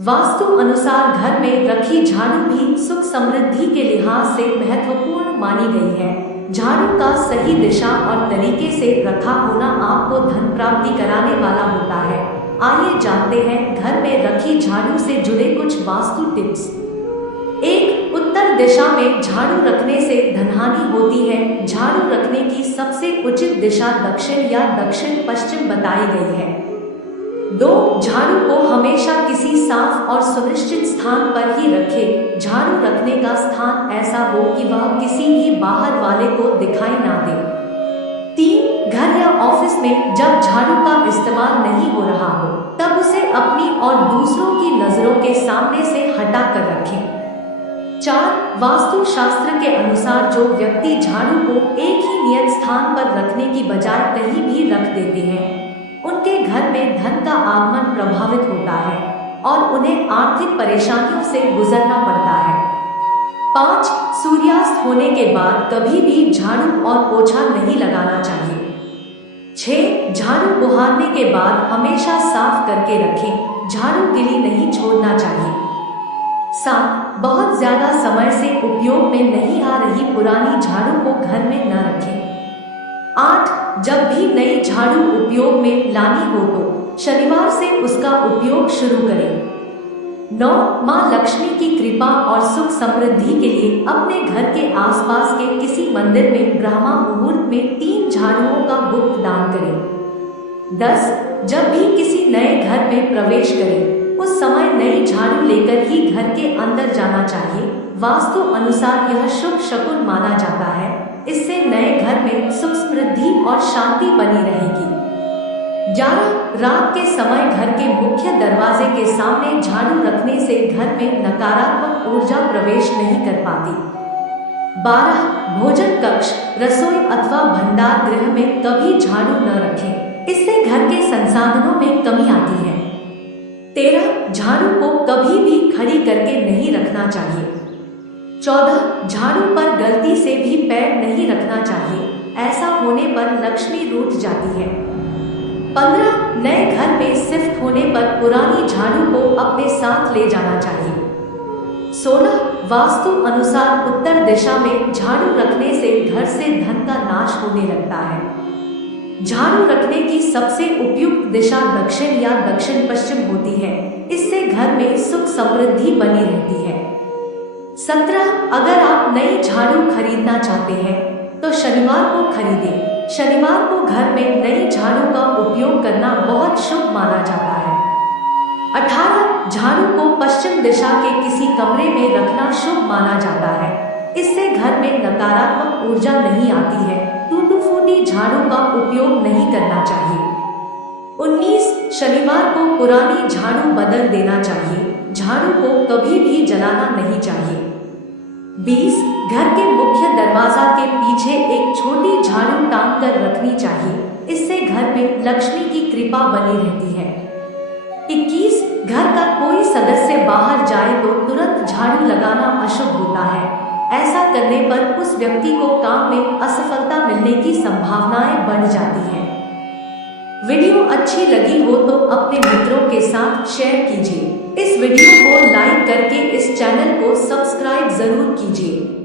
वास्तु अनुसार घर में रखी झाड़ू भी सुख समृद्धि के लिहाज से महत्वपूर्ण मानी गई है। झाड़ू का सही दिशा और तरीके से रखा होना आपको धन प्राप्ति कराने वाला होता है। आइए जानते हैं घर में रखी झाड़ू से जुड़े कुछ वास्तु टिप्स। 1. उत्तर दिशा में झाड़ू रखने से धनहानि होती है। झाड़ू रखने की सबसे उचित दिशा दक्षिण या दक्षिण पश्चिम बताई गई है। 2. झाड़ू को हमेशा किसी साफ और सुनिश्चित स्थान पर ही रखें। झाड़ू रखने का स्थान ऐसा हो कि वह किसी भी बाहर वाले को दिखाई ना दे। 3. घर या ऑफिस में जब झाड़ू का इस्तेमाल नहीं हो रहा हो तब उसे अपनी और दूसरों की नजरों के सामने से हटा कर रखें। 4. वास्तु शास्त्र के अनुसार जो व्यक्ति झाड़ू को एक ही नियत स्थान पर रखने की बजाय कहीं भी रख देते हैं उनके घर में धन का आगमन प्रभावित होता है और उन्हें आर्थिक परेशानियों से गुजरना पड़ता है। 5. सूर्यास्त होने के बाद कभी भी झाड़ू और पोछा नहीं लगाना चाहिए। 6. झाड़ू बुहारने के बाद हमेशा साफ करके रखें। झाड़ू गीली नहीं छोड़ना चाहिए। 7. बहुत ज्यादा समय से उपयोग में नहीं आ रही पुरानी झाड़ू को घर में न रखें। 8. जब भी नई झाड़ू उपयोग में लानी हो तो शनिवार से उसका उपयोग शुरू करें। 9. मां लक्ष्मी की कृपा और सुख समृद्धि के लिए अपने घर के आसपास के किसी मंदिर में ब्रह्मा मुहूर्त में 3 झाड़ुओं का गुप्त दान करें। 10. जब भी किसी नए घर में प्रवेश करें उस समय नई झाड़ू लेकर ही घर के अंदर जाना चाहिए। वास्तु अनुसार यह शुभ शकुन माना जाता है। इससे नए घर में सुख समृद्धि और शांति बनी रहेगी। 11. रात के समय घर के मुख्य दरवाजे के सामने झाड़ू रखने से घर में नकारात्मक ऊर्जा प्रवेश नहीं कर पाती। 12. भोजन कक्ष, रसोई अथवा भंडार गृह में कभी झाड़ू न रखें। इससे घर के संसाधनों में कमी आती है। 13. झाड़ू को कभी भी खड़ी करके नहीं रखना चाहिए। 14. झाड़ू पर गलती से भी पैर नहीं रखना चाहिए। ऐसा होने पर लक्ष्मी रूठ जाती है। 15. नए घर में शिफ्ट होने पर पुरानी झाड़ू को अपने साथ ले जाना चाहिए। 16. वास्तु अनुसार उत्तर दिशा में झाड़ू रखने से घर से धन का नाश होने लगता है। झाड़ू रखने की सबसे उपयुक्त दिशा दक्षिण या दक्षिण पश्चिम होती है। इससे घर में सुख समृद्धि बनी रहती है। 17. अगर आप नई झाड़ू खरीदना चाहते हैं तो शनिवार को खरीदें। शनिवार को घर में नई झाड़ू का उपयोग करना बहुत शुभ माना जाता है। 18. झाड़ू को पश्चिम दिशा के किसी कमरे में रखना शुभ माना जाता है। इससे घर में नकारात्मक ऊर्जा नहीं आती है। टूटी फूटी झाड़ू का उपयोग नहीं करना चाहिए। 19. शनिवार को पुरानी झाड़ू बदल देना चाहिए। झाड़ू को कभी भी जलाना नहीं चाहिए। 20. घर के मुख्य दरवाजा के पीछे एक छोटी झाड़ू टांग कर रखनी चाहिए। इससे घर में लक्ष्मी की कृपा बनी रहती है। 21. घर का कोई सदस्य बाहर जाए तो तुरंत झाड़ू लगाना अशुभ होता है। ऐसा करने पर उस व्यक्ति को काम में असफलता मिलने की संभावनाएं बढ़ जाती हैं। वीडियो अच्छी लगी हो तो अपने मित्रों के साथ शेयर कीजिए। इस वीडियो को लाइक करके इस चैनल को सब्सक्राइब जरूर कीजिए।